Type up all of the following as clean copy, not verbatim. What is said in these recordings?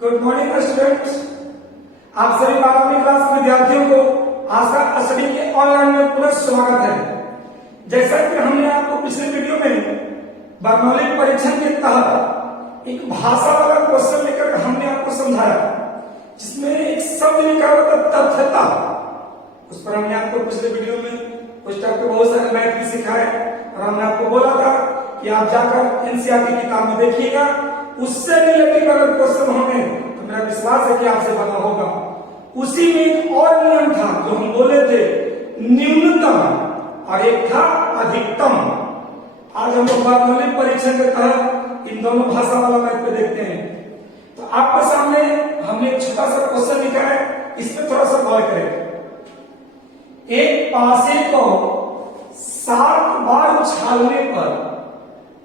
Good morning students. आप सभी 12वीं क्लास विद्यार्थियों को आस्था स्टडी के ऑनलाइन में पुनः स्वागत है। जैसा कि हमने आपको पिछले वीडियो में बर्नौली परीक्षण के तहत एक भाषा वाला क्वेश्चन लेकर हमने आपको समझाया, जिसमें एक शब्द लिखा हुआ था तथ्यता। उस पर हमने आपको पिछले वीडियो में उस टाइप के बहुत सारे मैथ भी सिखाए और हमने आपको बोला था कि आप जाकर एनसीईआरटी किताब में देखिएगा, उससे रिलेटेड अगर क्वेश्चन होंगे तो मेरा विश्वास है कि आपसे बना होगा। उसी में एक और नियम था जो हम बोले थे, न्यूनतम, और एक था अधिकतम। आज हम लोग बर्नौली परीक्षण के तहत इन दोनों भाषा वाला मैथ पे देखते हैं। तो आपके सामने हमने एक छोटा सा क्वेश्चन लिखा है, इसमें थोड़ा सा गौर करें। एक पासे को 7 बार उछालने पर,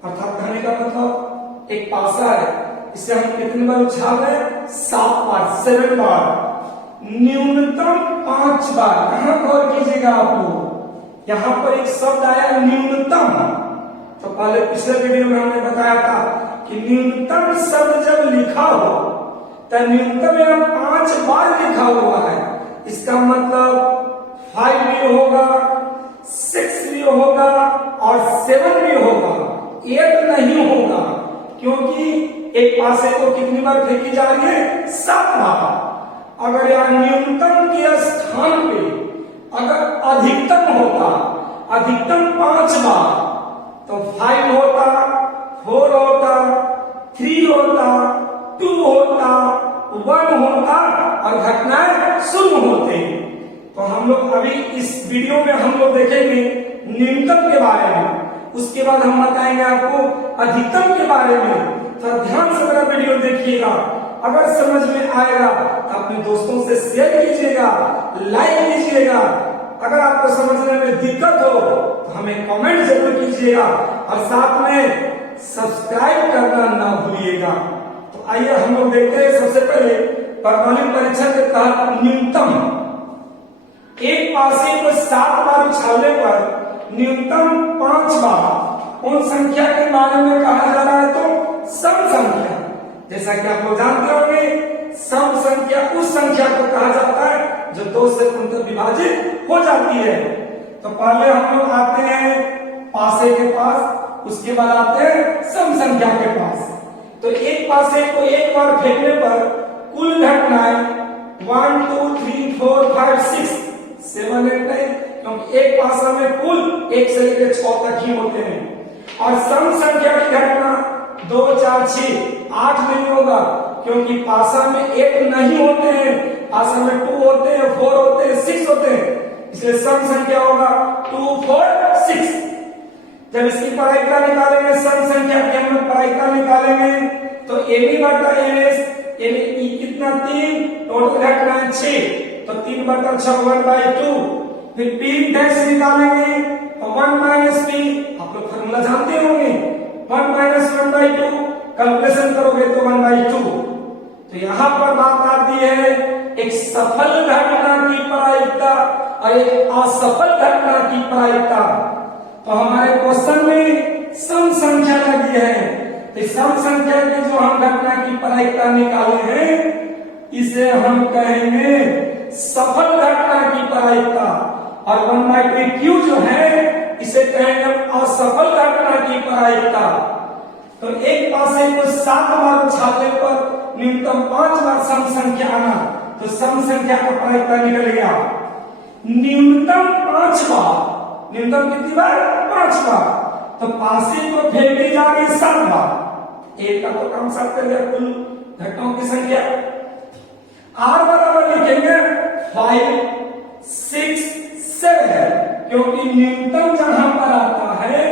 अर्थात कहने का मतलब एक पासा है, इसे हम कितनी बार उछाल रहे हैं? 7 बार, 7 बार। न्यूनतम 5 बार। कहां गौर कीजिएगा आप लोग, यहां पर एक शब्द आया न्यूनतम। तो पहले पिछले वीडियो में हमने बताया था कि न्यूनतम शब्द जब लिखा हो तो न्यूनतम यहां 5 बार लिखा हुआ है। इसका मतलब 5 भी होगा, 6 भी होगा और 7 भी होगा, 8 नहीं होगा, क्योंकि एक पासे को कितनी बार फेंकी जा रही है? 7 बार। अगर यहां न्यूनतम के स्थान पे अगर अधिकतम होता, अधिकतम 5 बार, तो 5 होता, 4 होता, 3 होता, 2 होता, 1 होता और घटनाएं शून्य होते। तो हम लोग अभी इस वीडियो में हम लोग देखेंगे न्यूनतम के बारे में, उसके बाद हम बताएंगे आपको अधिकतम के बारे में। तो ध्यान से मेरा वीडियो देखिएगा, अगर समझ में आएगा तो अपने दोस्तों से शेयर कीजिएगा, लाइक कीजिएगा। अगर आपको समझने में दिक्कत हो तो हमें कमेंट जरूर कीजिएगा और साथ में सब्सक्राइब करना ना भूलिएगा। तो आइए हम लोग देखते हैं सबसे पहले बर्नौली परीक्षण के तहत न्यूनतम। एक पासे को 7 बार उछालने पर न्यूनतम 5 बार उन संख्या के बारे में कहा जा रहा है, तो सम संख्या। जैसा कि आप लोग जानते होंगे, सम संख्या उस संख्या को कहा जाता है जो 2 से पूर्णतः विभाजित हो जाती है। तो पहले हम लोग आते हैं पासे के पास, उसके बाद आते हैं सम संख्या के पास। तो एक पासे को एक बार फेंकने पर कुल घटनाएं 1 2 3 4 5 6 7 8 9, क्योंकि एक पासा में कुल 1 से लेकर 6 तक ही होते हैं। और सम संख्या की घटना 2 4 6 8 नहीं होगा, क्योंकि पासा में 1 नहीं होते हैं, पासा में 2 होते हैं, 4 होते हैं, 6 होते हैं, इसलिए सम संख्या होगा 2 4 6। जब इसकी परायिकता निकालेंगे, सम संख्या की हम लोग परायिकता निकालेंगे, तो एबी बटा एनएस, यानी कितना 3, टोटल घटना 6, तो 3 बटा 6 1/2। फिर पी डैश निकालेंगे तो 1 माइनस पी, आप लोग फॉर्मूला जानते होंगे, 1 माइनस 1/2, कैलकुलेशन करोगे तो 1/2। तो यहाँ पर बात आती है एक सफल घटना की प्रायिकता और एक असफल घटना की प्रायिकता। तो हमारे क्वेश्चन में सम संख्या लगी है, तो सम संख्या की जो हम घटना की प्रायिकता निकाले हैं, इसे हम कहेंगे सफल घटना की प्रायिकता। और 1/2 क्यू जो है, इसे कहेंगे असफल घटना की प्रायिकता। तो एक पासे को 7 बार उछालने पर न्यूनतम 5 बार सम संख्या आना, तो सम संख्या का प्रायिकता निकल गया न्यूनतम 5 बार। न्यूनतम कितनी बार? 5 बार। तो पासे को फेंकी जा रही 7 बार, एक का तो काम 7 कर गया कुल घटनाओं की संख्या। आर बराबर लिखेंगे 5 6 7, क्योंकि न्यूनतम जहां पर आता है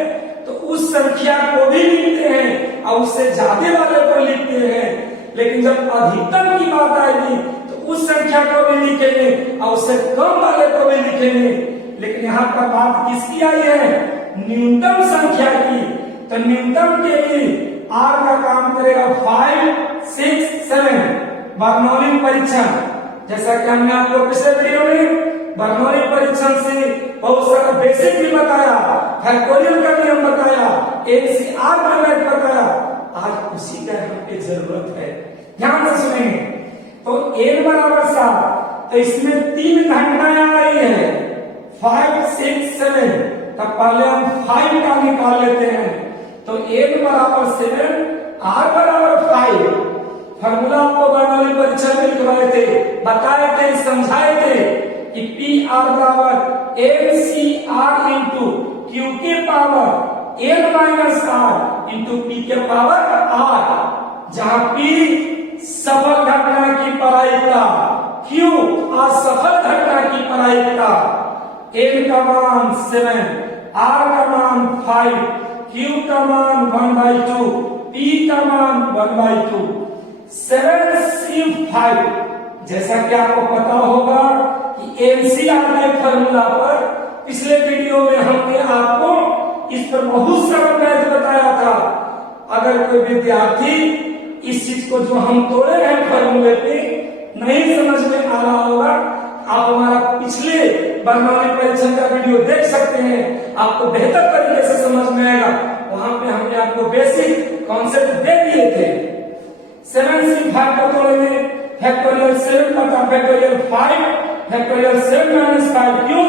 तो उस संख्या को भी लिखते हैं और उससे ज्यादा वाले को लिखते हैं, लेकिन जब अधिकतम की बात आएगी तो उस संख्या को भी लिखेंगे और उससे कम वाले को भी लिखेंगे। लेकिन यहाँ पर बात किसकी आई है? न्यूनतम संख्या की। तो न्यूनतम के लिए आर का काम करेगा 5 6 7। बर्नौली परीक्षण, जैसा कि हमने आपको पिछले वीडियो में बर्नौली परीक्षण से बहुत सारा बेसिक भी बताया, फैक्टोरियल का नियम बताया, एनसीईआरटी का मैथ बताया। आज उसी का हमको जरूरत है। ध्यान से सुनेंगे। तो n बराबर 7, तो इसमें 3 घटनाएं आ रही है 5, 6, 7। तब पहले हम 5 का निकाल लेते हैं। तो n बराबर 7, r बराबर 5। फॉर्मूला आपको बर्नौली परीक्षा में लिखवाए थे, बताए थे, समझाए थे कि पी आर बराबर N C R into Q के power N minus R into P के पावर आर, जहां पी सफल घटना की प्रायिकता, क्यू असफल घटना की प्रायिकता। एन का मान 7, आर का मान 5, क्यू का मान 1/2, पी का मान 1/2। 7C5, जैसा कि आपको पता होगा कि एनसीआर के फॉर्मूला पर पिछले वीडियो में हमने आपको इस पर बहुत सारा मैथ बताया था। अगर कोई विद्यार्थी इस चीज को जो हम तोड़े हैं फॉर्मूले पे नहीं समझ में आ रहा होगा, आप हमारा पिछले बर्नौली परीक्षण का वीडियो देख सकते हैं, आपको बेहतर तरीके से समझ में आएगा। वहां पे हमने आपको बेसिक कॉन्सेप्ट दे दिए थे। 7C5 को तोड़ेंगे, फैक्टोरियल 7 बटा फैक्टोरियल 5, फैक्टोरियल 7 माइनस 5। क्यों?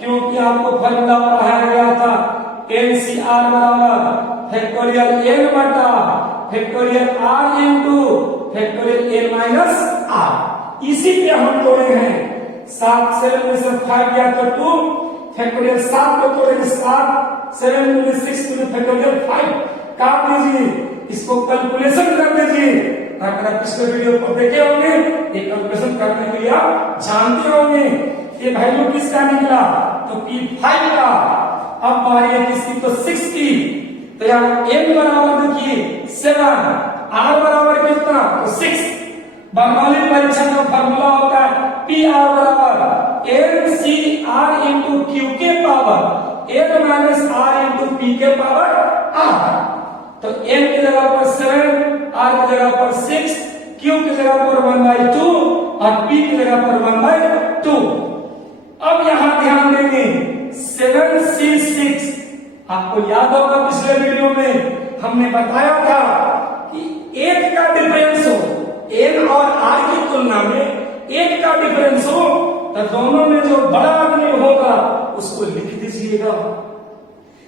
क्योंकि आपको फॉर्मूला पढ़ाया गया था एनसीआर बराबर फैक्टोरियल एन बटा factorial R into factorial N minus R. इसी पे हम तोड़े हैं। 7 7 में से 5 गया तो 2, फैक्टोरियल 7 को तोड़ेंगे 7, 7 में 6 में फैक्टोरियल 5 काट दीजिए, इसको कैलकुलेशन कर दीजिए। अगर पिछले वीडियो को देखे होंगे, ये कैलकुलेशन करने के लिए आप जानते होंगे। ये वैल्यू किसका निकला? तो P5 का। अब बारी है किसकी? तो 6 की। तो यहाँ n बराबर देखिए 7, r बराबर कितना? तो 6। बर्नौली परीक्षण का फॉर्मूला होता है PR बराबर NCR इंटू Q के power n minus r into P के पावर r। तो n की जगह पर 7, r की जगह पर 6, q की जगह पर 1/2 और p की जगह पर 1/2। अब यहां ध्यान देंगे 7C6, आपको याद होगा पिछले वीडियो में हमने बताया था कि 1 का डिफरेंस हो, n और r की तुलना में 1 का डिफरेंस हो, तो दोनों में जो बड़ा आदमी होगा उसको लिख दीजिएगा।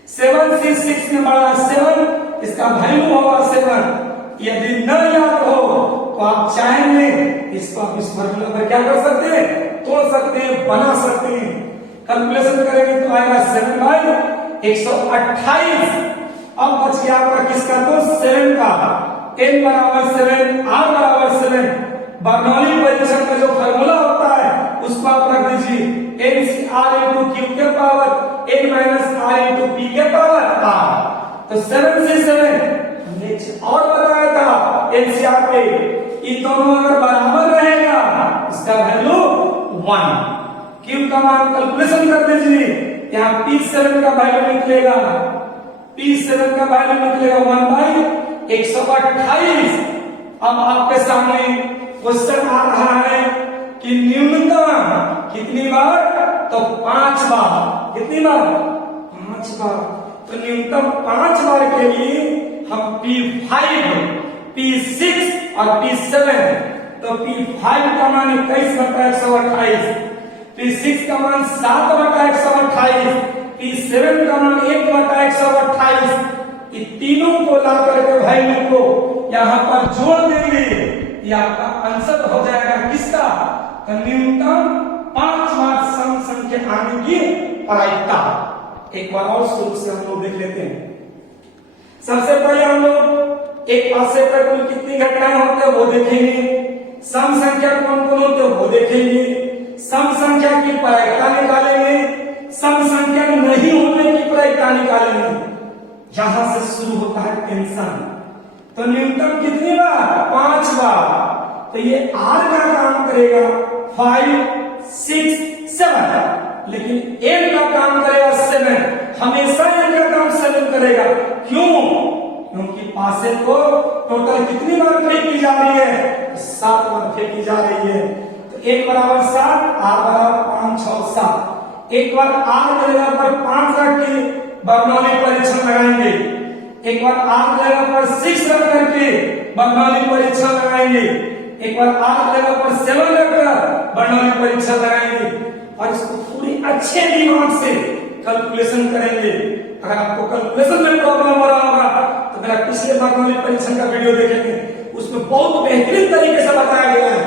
7C6 में बड़ा 7, इसका वैल्यू होगा 7। यदि न याद हो तो आप चाहेंगे इसको आप इस फॉर्मूला पर क्या कर सकते हैं? तोड़ सकते हैं, बना सकते हैं। कैलकुलेशन करेंगे तो आएगा 7/128। अब बच गया आपका किसका? तो 7 का। n बराबर 7, r बराबर 7। बर्नौली परीक्षण का जो फॉर्मूला होता है उसको आप रख दीजिए NCR इंटू क्यू के power n minus r into p के पावर r। तो 7 से 7 हमने और बताया था एनसीआर पे, ये दोनों अगर बराबर रहेगा इसका वैल्यू 1। क्यू का मान कैलकुलेशन कर दीजिए, यहाँ P7 का वैल्यू निकलेगा, P7 का वैल्यू निकलेगा 1/128। अब आपके सामने क्वेश्चन आ रहा है कि न्यूनतम कितनी बार? तो 5 बार। कितनी बार? 5 बार। तो न्यूनतम 5 बार के लिए हम P5, P6 और P7, तो P5 का मान 21/128, P6 का मान 7/128, P7 का मान 1/128। ये तीनों को ला करके वैल्यू को यहाँ पर जोड़ देंगे, ये आपका आंसर हो जाएगा किसका? तो न्यूनतम 5 बार सम संख्या आने की प्रायिकता। एक बार और शुरू से हम लोग देख लेते हैं। सबसे पहले हम लोग एक पासे पर कुल कितनी घटनाएं होते हैं वो देखेंगे, सम संख्या कौन कौन होते हैं वो देखेंगे, सम संख्या की प्रायिकता निकालेंगे, सम संख्या नहीं होने की प्रायिकता निकालेंगे। यहां से शुरू होता है टेंशन। तो न्यूनतम कितनी बार? 5 बार। तो ये r का काम करेगा 5, 6, 7, लेकिन n का काम करेगा 7। हमेशा n का काम 7 करेगा। क्यों? क्योंकि पासे को टोटल कितनी बार फेंक की जा रही है? 7 बार फेंकी जा रही है। तो 1 बराबर 7, r बराबर 5, 6, 7। एक बार r की जगह पर 5 रख के बर्नौली परीक्षण लगाएंगे, एक बार r की जगह पर 6 रख करके बर्नौली परीक्षण लगाएंगे। लगाएंगे, एक बार 8 जगह पर 7 रखकर बर्नौली परीक्षण लगाएंगे और इसको पूरी अच्छे दिमाग से कैलकुलेशन करेंगे। अगर आपको कैलकुलेशन में प्रॉब्लम हो रहा होगा तो मेरा पिछले बर्नौली परीक्षण का वीडियो देखेंगे, उसमें बहुत बेहतरीन तरीके से बताया गया है।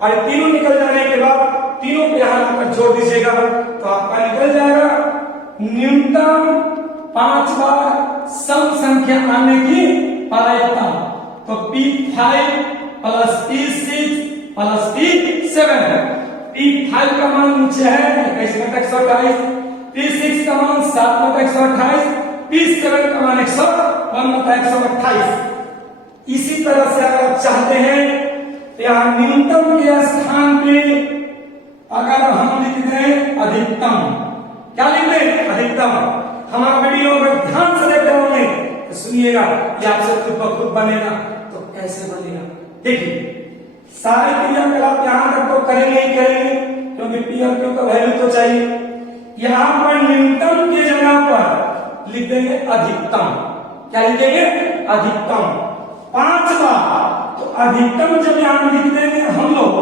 और तीनों निकल जाने के बाद तीनों पे हाथ पर जोड़ दीजिएगा तो आपका निकल जाएगा न्यूनतम 5 बार सम संख्या आने की प्रायिकता। तो P5 plus P6 plus P7, P5 का मान नीचे है 21/128, P6 का मान 7/128, P7 का मान 1/128। इसी तरह से अगर आप चाहते हैं तो यहां न्यूनतम के स्थान पे अगर हम लिख दें अधिकतम, क्या लिख दें? अधिकतम। हमारा वीडियो अगर ध्यान से देख रहे होंगे तो सुनिएगा कि आपसे खुद ब खुद बनेगा। तो कैसे बनेगा? देखिए, सारे क्रियाकलाप यहां तक तो करेंगे ही करेंगे क्योंकि पी और क्यू का वैल्यू तो चाहिए। यहां पर न्यूनतम की जगह पर लिख देंगे अधिकतम। क्या लिखेंगे? अधिकतम 5 बार। तो अधिकतम जब यहां लिख देंगे हम लोग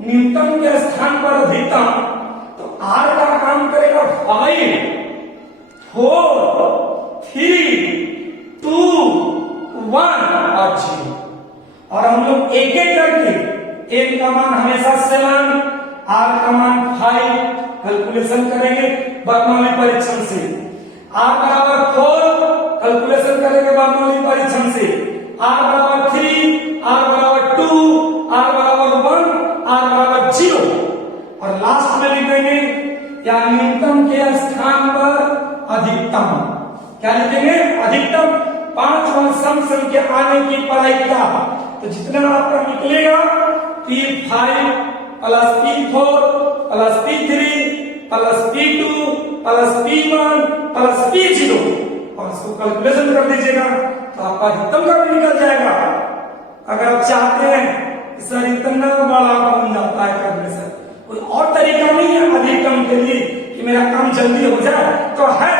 न्यूनतम के स्थान पर अधिकतम, तो R का काम करेगा 5, 4, 3, 2, 1 और 0। और हम लोग एक एक करके n का मान हमेशा 7, R का मान 5 कैलकुलेशन करेंगे बर्नौली परीक्षण से। R बराबर 4 कैलकुलेशन करेंगे बर्नौली परीक्षण से। R बराबर 3, R बराबर 2, R बराबर 1, R बराबर 0 और लास्ट में लिख देंगे या न्यूनतम के स्थान पर अधिकतम। क्या लिखेंगे? अधिकतम 5 बार सम संख्या आने की प्रायिकता। तो जितना आपका निकलेगा P5 plus P4 plus P3 plus P2 plus P1 plus P0 और इसको कैलकुलेशन कर दीजिएगा तो आपका अधिकतम का भी निकल जाएगा। अगर आप चाहते हैं सर इतना बड़ा बन जाता है कैलकुलेशन, कोई और तरीका नहीं है अधिकतम के लिए कि मेरा काम जल्दी हो जाए, तो है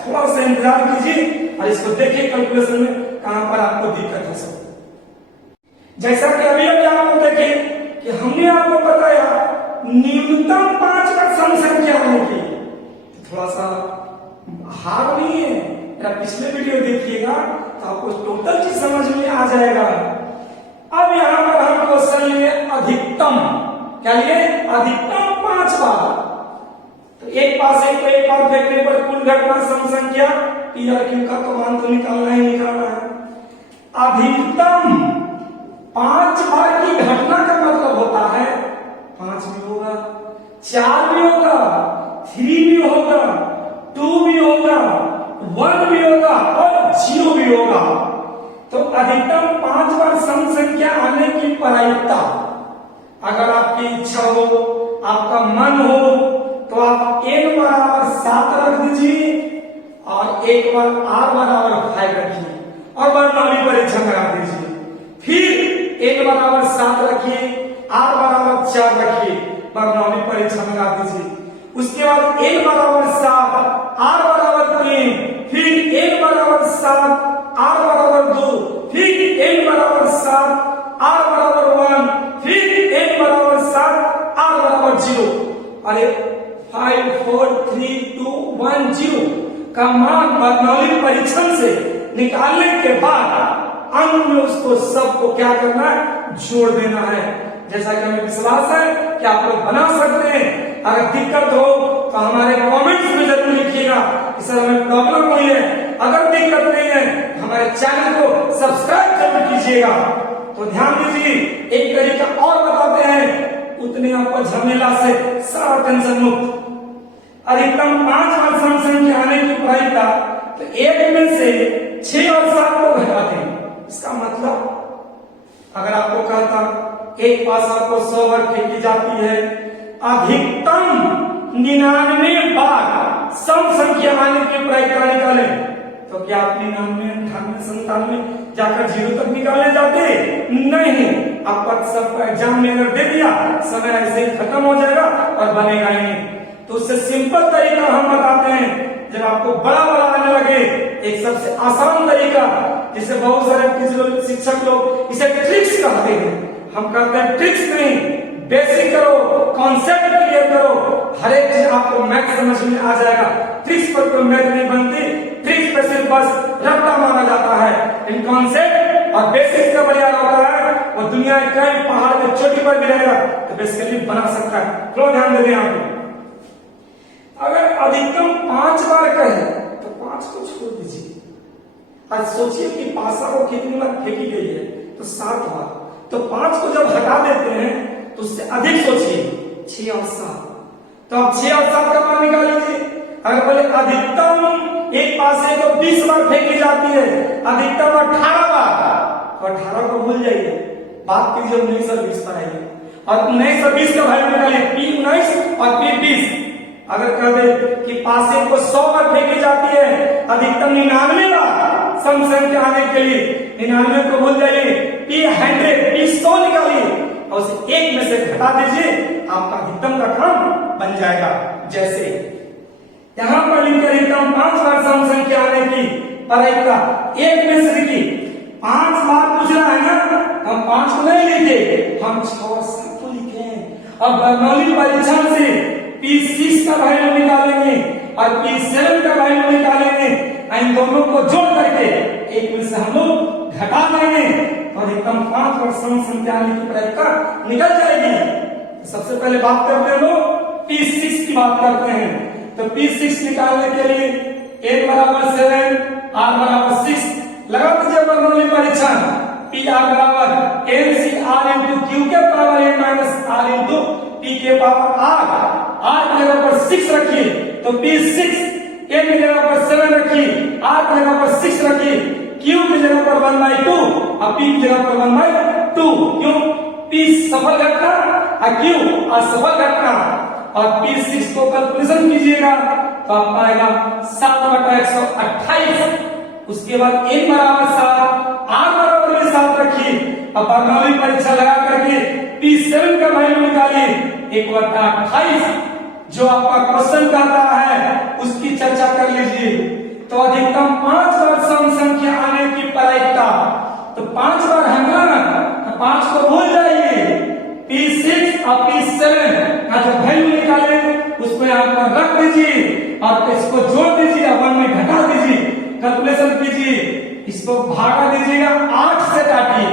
थोड़ा सा इंतजार कीजिए और इसको देखिए कैलकुलेशन में कहां पर आपको दिक्कत है। सब जैसा कि अभी आपको देखे कि हमने आपको बताया न्यूनतम 5 का सम संख्या आने की, थोड़ा सा हार्ड नहीं है। मेरा पिछले वीडियो देखिएगा तो आपको टोटल चीज समझ में आ जाएगा। अब यहां पर हम क्वेश्चन लिए अधिकतम, क्या लिए? अधिकतम 5 बार। तो एक पास एक को एक बार फेंकने पर कुल घटना सम संख्या पी और क्यू का तो मान तो निकालना ही निकालना है। अधिकतम 5 बार की घटना का मतलब होता है 5 भी होगा, 4 भी होगा, 3 भी होगा, 2 भी होगा, 1 भी होगा और 0 भी होगा। तो अधिकतम 5 बार सम संख्या आने की प्रायिकता। अगर आपकी इच्छा हो, आपका मन हो तो आप n बराबर 7 रख दीजिए और एक बार R बराबर 5 रखिए और बर्नौली परीक्षण करा दीजिए। फिर n बराबर 7 रखिए, R बराबर 4 रखिए, बर्नौली परीक्षण करा दीजिए। उसके बाद n बराबर 7, R बराबर 3, फिर n बराबर 7, R बराबर 2, फिर n बराबर 7, R बराबर 1, फिर n बराबर 7, R बराबर 0। अरे 5, 4, 3, 2, 1, 0 का मान बर्नौली परीक्षण से निकालने के बाद अंत में उसको सबको क्या करना है? जोड़ देना है। जैसा कि हमें विश्वास है कि आप लोग बना सकते हैं। अगर दिक्कत हो तो हमारे कमेंट्स में जरूर लिखिएगा कि सर हमें प्रॉब्लम नहीं है। अगर दिक्कत नहीं है हमारे चैनल को सब्सक्राइब जरूर कीजिएगा। तो ध्यान दीजिए, एक तरीका और बताते हैं, उतने आपको झमेला से सारा टेंशन मुक्त। अधिकतम 5 बार सम संख्या आने की प्रायिकता, तो एक में से 6 और 7 को घटाते हैं। इसका मतलब अगर आपको कहता एक पास आपको 100 बार फेंकी जाती है, अधिकतम 99 बार सम संख्या आने की प्रायिकता निकाले, तो क्या आप 99, 98, 97 जाकर 0 तक निकाले जाते? नहीं। आपका सबका एग्जाम में अगर दे दिया, समय ऐसे ही खत्म हो जाएगा और बनेगा ही नहीं। तो उससे सिंपल तरीका हम बताते हैं। जब आपको बड़ा बड़ा आने लगे, एक सबसे आसान तरीका जिसे बहुत सारे फिजिकल शिक्षक लोग इसे ट्रिक्स कहते हैं, हम कहते हैं ट्रिक्स नहीं, बेसिक करो, कॉन्सेप्ट क्लियर करो, हर एक चीज आपको मैथ समझ में आ जाएगा। ट्रिक्स पर कोई मैथ नहीं बनती, ट्रिक्स पर सिर्फ बस रट्टा माना जाता है। इन कॉन्सेप्ट और बेसिक का बढ़िया होता है, वो दुनिया के कई पहाड़ के चोटी पर गिरेगा तो बेसिकली बना सकता है। थोड़ा ध्यान दे दें यहाँ पे, अगर अधिकतम 5 बार कहे तो 5 को छोड़ दीजिए। आज सोचिए कि पासा को कितनी बार फेंकी गई है, तो 7 बार, तो 5 को जब हटा देते हैं तो उससे अधिक सोचिए, 6 और 7, तो अब 6 और 7 का मान निकाल लीजिए। अगर बोले अधिकतम एक पासे को 20 बार फेंकी जाती है, अधिकतम 18 बार, तो 18 को भूल जाइए, बात कीजिए 19 और 20 पर आइए, और 19 और 20 का वैल्यू निकालिए, P19 और P20। अगर कह दे कि पासे को 100 बार फेंकी जाती है, अधिकतम 99 बार सम संख्या आने के लिए 99 को भूल जाइए, P100 निकालिए और उसे 1 में से घटा दीजिए, आपका अधिकतम का काम बन जाएगा। जैसे यहां पर लिखकर अधिकतम 5 बार सम संख्या आने की प्रायिकता 1 में से लिखी, 5 बार पूछ रहा है ना, हम 5 को नहीं लिखे, हम 6 और 7 को लिखे। अब बर्नौली परीक्षण से P6 का वैल्यू निकालेंगे और P7 का वैल्यू निकालेंगे, इन दोनों को जोड़ करके 1 में से हम लोग घटा देंगे और एकदम 5 बार सम संख्या आने की प्रायिकता निकल जाएगी। सबसे पहले बात करते हैं लोग P6 की बात करते हैं, तो P6 निकालने के लिए n बराबर 7, r बराबर 6 लगा दीजिए बर्नौली परीक्षण। PR बराबर NCR इंटू Q के power n minus R into P के पावर R की जगह पर 6 रखिए तो P6, n की जगह पर 7 रखिए, R की जगह पर 6 रखिए, Q की जगह पर 1/2 और P की जगह पर 1/2। क्यों? P सफल घटना और Q असफल घटना, और P6 को कैलकुलेशन कीजिएगा तो आपका आएगा 7/128। उसके बाद n बराबर 7, r बराबर भी 7 रखिए। अब बर्नौली परीक्षा लगा करके P7 का वैल्यू निकालिए 1/28। जो आपका क्वेश्चन कहता है उसकी चर्चा कर लीजिए। तो अधिकतम 5 बार सम संख्या आने की प्रायिकता, तो 5 बार है ना, तो 5 को भूल जाइए, P6 और P7 का जो वैल्यू निकाले उसको यहाँ पर रख दीजिए और इसको जोड़ दीजिए, 1 में घटा दीजिए, कैलकुलेशन कीजिए, इसको भागा दीजिएगा 8 से काटिए,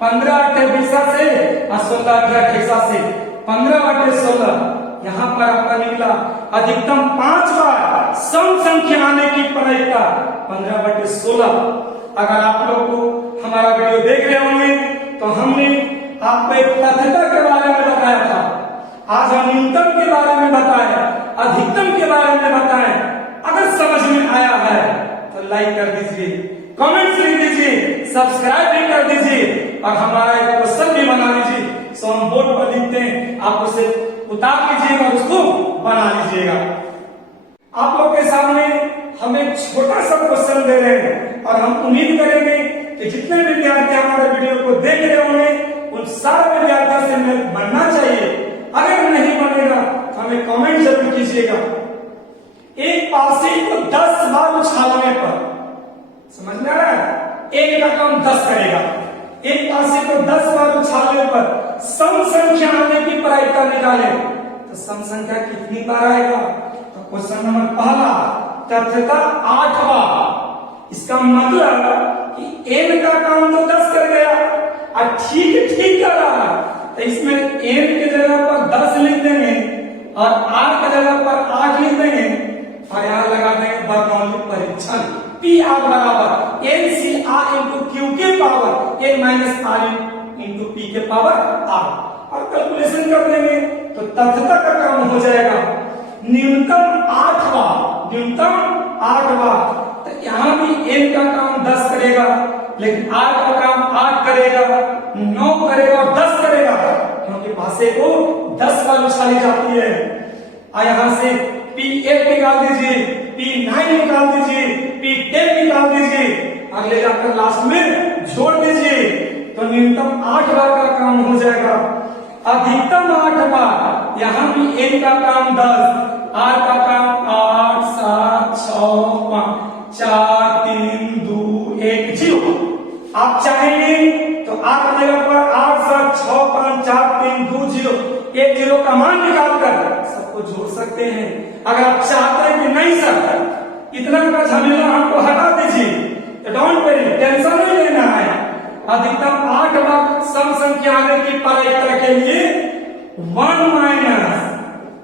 15/8 से और 16/8 से, 15/16 यहाँ पर आपका निकला अधिकतम 5 बार सम संख्या आने की प्रायिकता 15/16। अगर आप लोग को हमारा वीडियो देख रहे होंगे तो हमने आपको एक तथ्यता के बारे में बताया था, आज हम न्यूनतम के बारे में बताए, अधिकतम के बारे में बताए। अगर समझ में आया है तो लाइक कर दीजिए, कमेंट्स लिख दीजिए, सब्सक्राइब भी कर दीजिए और हमारा एक क्वेश्चन भी बना लीजिए। सो हम बोर्ड पर लिखते हैं, आप उसे उतार लीजिएगा और उसको बना लीजिएगा। आप लोग के सामने हम एक छोटा सा क्वेश्चन दे रहे हैं और हम उम्मीद करेंगे कि जितने विद्यार्थी हमारे वीडियो को देख रहे होंगे उन सारे विद्यार्थियों से हमें बनना चाहिए। अगर नहीं बनेगा तो हमें कमेंट जरूर कीजिएगा। एक पासे को 10 बार उछालने पर, समझ में आ रहा है, एक का काम 10 करेगा, एक पासे को 10 बार उछालने पर सम संख्या आने की प्रायिकता निकाले तो सम संख्या कितनी बार आएगा। तो क्वेश्चन नंबर पहला तथ्यता 8 बार। इसका मतलब कि n का काम तो 10 कर गया और ठीक कर रहा है, तो इसमें n की जगह पर 10 लिख देंगे और r की जगह पर 8 लिख देंगे और यहाँ लगा देंगे बर्नौली परीक्षण। PR बराबर NCR इंटू Q के power n minus R into P के पावर R और कैलकुलेशन कर देंगे तो तथ्यता का काम हो जाएगा न्यूनतम 8 बार, न्यूनतम 8 बार। तो यहाँ भी n का काम 10 करेगा लेकिन R का काम 8 करेगा, 9 करेगा और 10 करेगा, क्योंकि पासे को 10 बार उछाली जाती है। और यहाँ से P8 निकाल दीजिए, P9 निकाल दीजिए, P10 निकाल दीजिए, अगले जाकर लास्ट में जोड़ दीजिए तो न्यूनतम 8 बार का काम हो जाएगा। अधिकतम 8 बार, यहाँ भी n का काम 10, R का काम 8, 7, 6, 5, 4, 3, 2, 1, 0। आप चाहेंगे तो आप जगह पर 8 7 6 5 4 3 2 0 एक 0 का मान निकालकर सबको जोड़ सकते हैं। अगर आप चाहते हैं कि नहीं सर इतना का झमेला हमको हटा दीजिए तो डोंट वरी, टेंशन नहीं लेना है। अधिकतम 8 बार सम संख्या आने की परायिकता के लिए 1 माइनस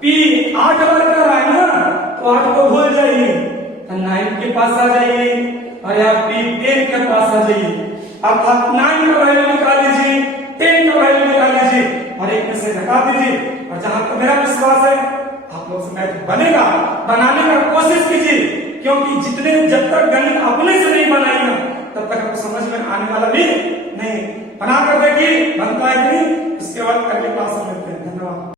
पी 8 बार कर रहा है ना, तो 8 को भूल जाइए, 9 के पास आ जाइए और यहाँ पी 10 के पास आ जाइए। अर्थात 9 का वैल्यू निकाल लीजिए, 10 का वैल्यू निकाल लीजिए और एक में से घटा दीजिए। और जहां तक मेरा विश्वास है आप लोग से मैथ बनेगा, बनाने का कोशिश कीजिए, क्योंकि जब तक गणित अपने से नहीं बनाएगा तब तक आपको समझ में आने वाला भी नहीं। बना कर देखिए बनता है कि नहीं, उसके बाद अगले क्लास में